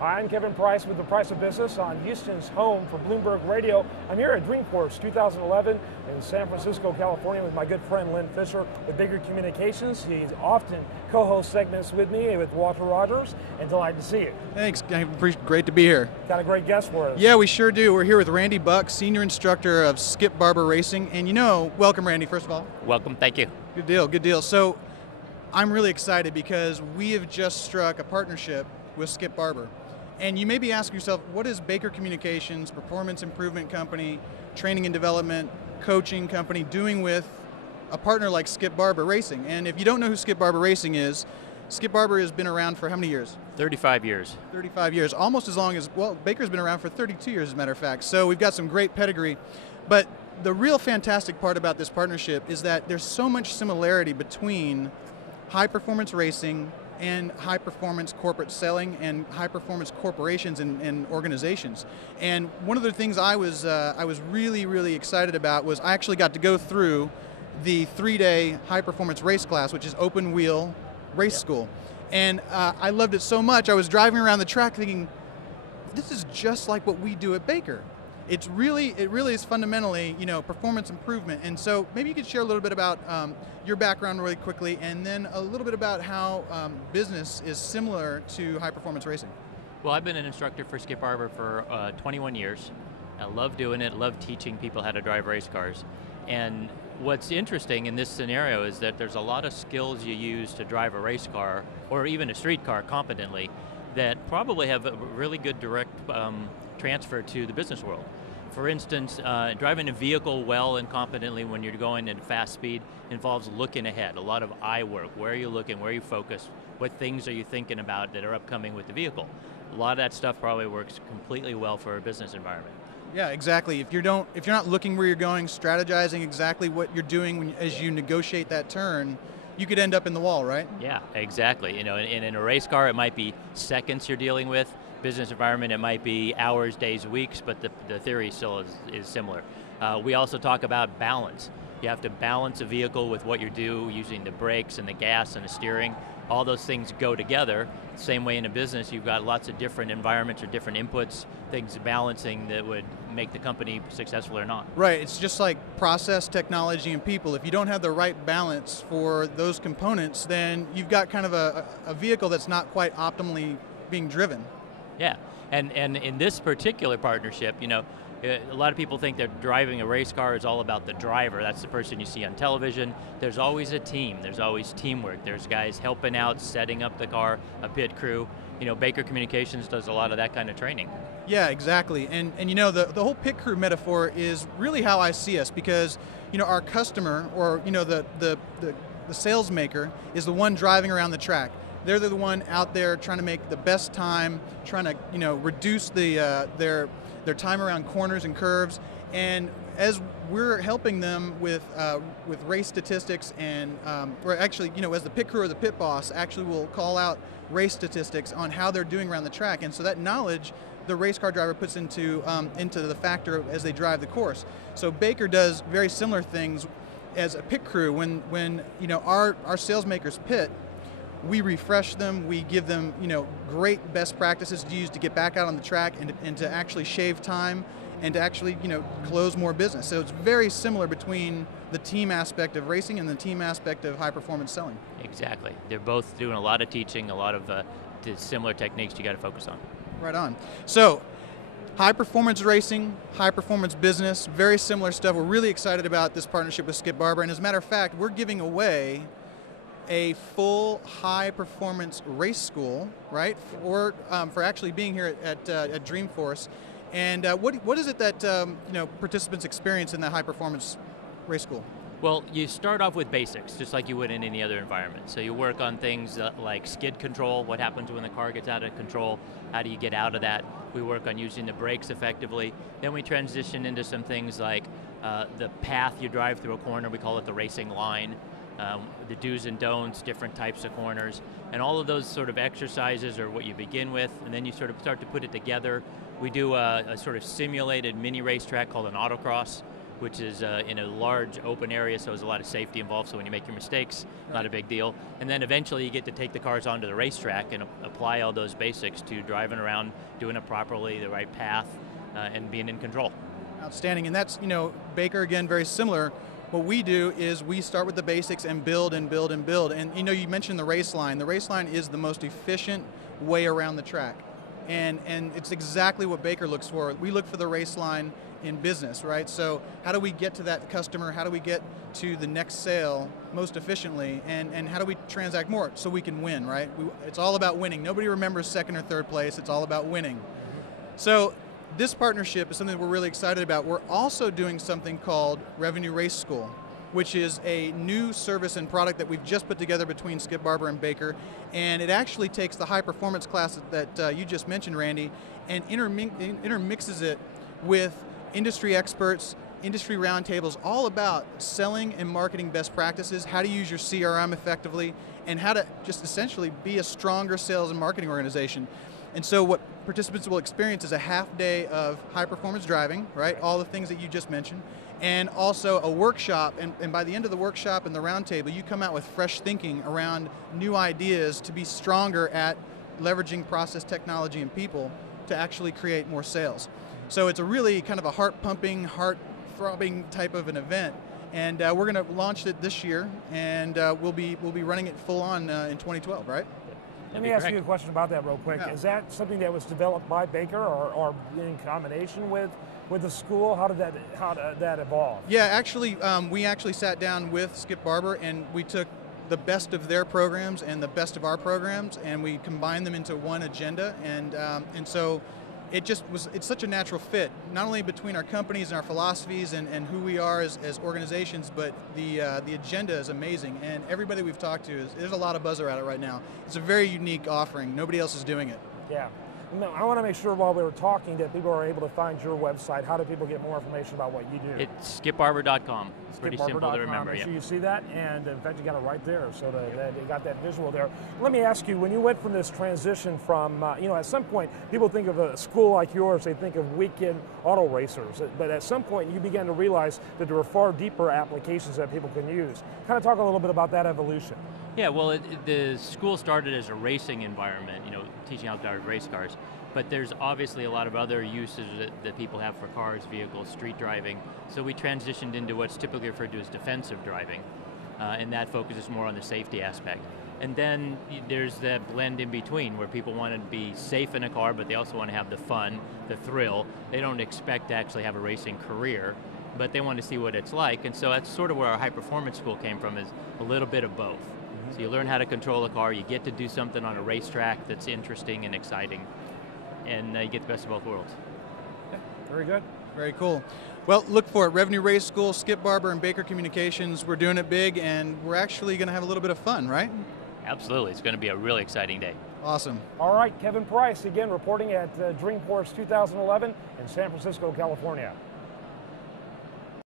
Hi, I'm Kevin Price with The Price of Business on Houston's home for Bloomberg Radio. I'm here at Dreamforce 2011 in San Francisco, California with my good friend Lin Fisher with Baker Communications. He often co-hosts segments with me with Walter Rogers, and delighted to see you. Thanks, great to be here. Got a great guest for us. Yeah, we sure do. We're here with Randy Buck, Senior Instructor of Skip Barber Racing. And welcome Randy, first of all. Welcome, thank you. Good deal, good deal. So I'm really excited because we have just struck a partnership with Skip Barber. And you may be asking yourself, what is Baker Communications, performance improvement company, training and development, coaching company doing with a partner like Skip Barber Racing? And if you don't know who Skip Barber Racing is, Skip Barber has been around for how many years? 35 years. 35 years, almost as long as, well, Baker's been around for 32 years as a matter of fact. So we've got some great pedigree. But the real fantastic part about this partnership is that there's so much similarity between high performance racing and high-performance corporate selling and high-performance corporations and organizations. And one of the things I was really, really excited about was I actually got to go through the 3-day high-performance race class, which is open wheel race school. And I loved it so much, I was driving around the track thinking, this is just like what we do at Baker. It really is fundamentally, performance improvement. And so maybe you could share a little bit about your background really quickly, and then a little bit about how business is similar to high performance racing. Well, I've been an instructor for Skip Barber for 21 years. I love doing it, love teaching people how to drive race cars. And what's interesting in this scenario is that there's a lot of skills you use to drive a race car, or even a street car competently, that probably have a really good direct transfer to the business world. For instance, driving a vehicle well and competently when you're going at fast speed involves looking ahead, a lot of eye work. Where are you looking, where are you focused, what things are you thinking about that are upcoming with the vehicle? A lot of that stuff probably works completely well for a business environment. Yeah, exactly. If you're not looking where you're going, strategizing exactly what you're doing as you negotiate that turn, you could end up in the wall, right? Yeah, exactly. And in a race car, it might be seconds you're dealing with. Business environment, it might be hours, days, weeks, but the theory still is similar. We also talk about balance. You have to balance a vehicle with what you do, using the brakes and the gas and the steering. All those things go together. Same way in a business, you've got lots of different environments or different inputs, things balancing that would make the company successful or not. Right, it's just like process, technology, and people. If you don't have the right balance for those components, then you've got kind of a vehicle that's not quite optimally being driven. Yeah, and in this particular partnership, a lot of people think that driving a race car is all about the driver. That's the person you see on television. There's always a team. There's always teamwork. There's guys helping out, setting up the car, a pit crew. Baker Communications does a lot of that kind of training. Yeah, exactly. And the whole pit crew metaphor is really how I see us, because our customer, or the sales maker, is the one driving around the track. They're the one out there trying to make the best time, trying to reduce their time around corners and curves. And as we're helping them with race statistics, and or actually, as the pit crew or the pit boss actually will call out race statistics on how they're doing around the track, and so that knowledge the race car driver puts into the factor as they drive the course. So Baker does very similar things as a pit crew. When our sales makers pit, we refresh them, we give them great best practices to use to get back out on the track and to actually shave time and to actually close more business. So it's very similar between the team aspect of racing and the team aspect of high performance selling. Exactly. They're both doing a lot of teaching, a lot of similar techniques you got to focus on. Right on. So high performance racing, high performance business, very similar stuff. We're really excited about this partnership with Skip Barber, and as a matter of fact, we're giving away a full high-performance race school, right? For actually being here at Dreamforce, and what is it that participants experience in that high-performance race school? Well, you start off with basics, just like you would in any other environment. So you work on things like skid control, what happens when the car gets out of control, how do you get out of that? We work on using the brakes effectively. Then we transition into some things like the path you drive through a corner, we call it the racing line, the do's and don'ts, different types of corners, and all of those sort of exercises are what you begin with, and then you sort of start to put it together. We do a sort of simulated mini racetrack called an autocross, which is in a large open area, so there's a lot of safety involved, so when you make your mistakes, not a big deal. And then eventually you get to take the cars onto the racetrack and apply all those basics to driving around, doing it properly, the right path, and being in control. Outstanding, and that's, Baker, again, very similar. What we do is we start with the basics and build and build and build. And you mentioned the race line. The race line is the most efficient way around the track. And it's exactly what Baker looks for. We look for the race line in business, right? So how do we get to that customer? How do we get to the next sale most efficiently? And how do we transact more so we can win, right? It's all about winning. Nobody remembers second or third place. It's all about winning. So this partnership is something that we're really excited about. We're also doing something called Revenue Race School, which is a new service and product that we've just put together between Skip Barber and Baker. And it actually takes the high performance class that you just mentioned, Randy, and intermixes it with industry experts, industry roundtables, all about selling and marketing best practices, how to use your CRM effectively, and how to just essentially be a stronger sales and marketing organization. And so what participants will experience is a half day of high performance driving, right? All the things that you just mentioned, and also a workshop. And by the end of the workshop and the roundtable, you come out with fresh thinking around new ideas to be stronger at leveraging process, technology, and people to actually create more sales. So it's a really kind of a heart-pumping, heart-throbbing type of an event. And we're going to launch it this year, and we'll be running it full on in 2012, right? Let me ask you a question about that real quick. Yeah. Is that something that was developed by Baker or in combination with the school? How did that evolve? Yeah, actually, we actually sat down with Skip Barber and we took the best of their programs and the best of our programs and we combined them into one agenda, and so it's such a natural fit, not only between our companies and our philosophies and who we are as organizations, but the agenda is amazing, and everybody we've talked to, there's a lot of buzz around it right now. It's a very unique offering. Nobody else is doing it. Yeah. No, I want to make sure while we were talking that people are able to find your website. How do people get more information about what you do? It's skipbarber.com. Pretty simple to remember. Make sure you see that, and in fact, you got it right there, so that you got that visual there. Let me ask you, when you went from this transition from, at some point, people think of a school like yours, they think of weekend auto racers, but at some point, you began to realize that there were far deeper applications that people can use. Kind of talk a little bit about that evolution. Yeah, well, the school started as a racing environment, teaching how to drive race cars. But there's obviously a lot of other uses that people have for cars, vehicles, street driving. So we transitioned into what's typically referred to as defensive driving, and that focuses more on the safety aspect. And then there's that blend in between where people want to be safe in a car, but they also want to have the fun, the thrill. They don't expect to actually have a racing career, but they want to see what it's like. And so that's sort of where our high performance school came from, is a little bit of both. So you learn how to control a car, you get to do something on a racetrack that's interesting and exciting, and you get the best of both worlds. Yeah, very good. Very cool. Well, look for it. Revenue Race School, Skip Barber and Baker Communications. We're doing it big, and we're actually going to have a little bit of fun, right? Absolutely. It's going to be a really exciting day. Awesome. All right, Kevin Price, again, reporting at Dreamforce 2011 in San Francisco, California.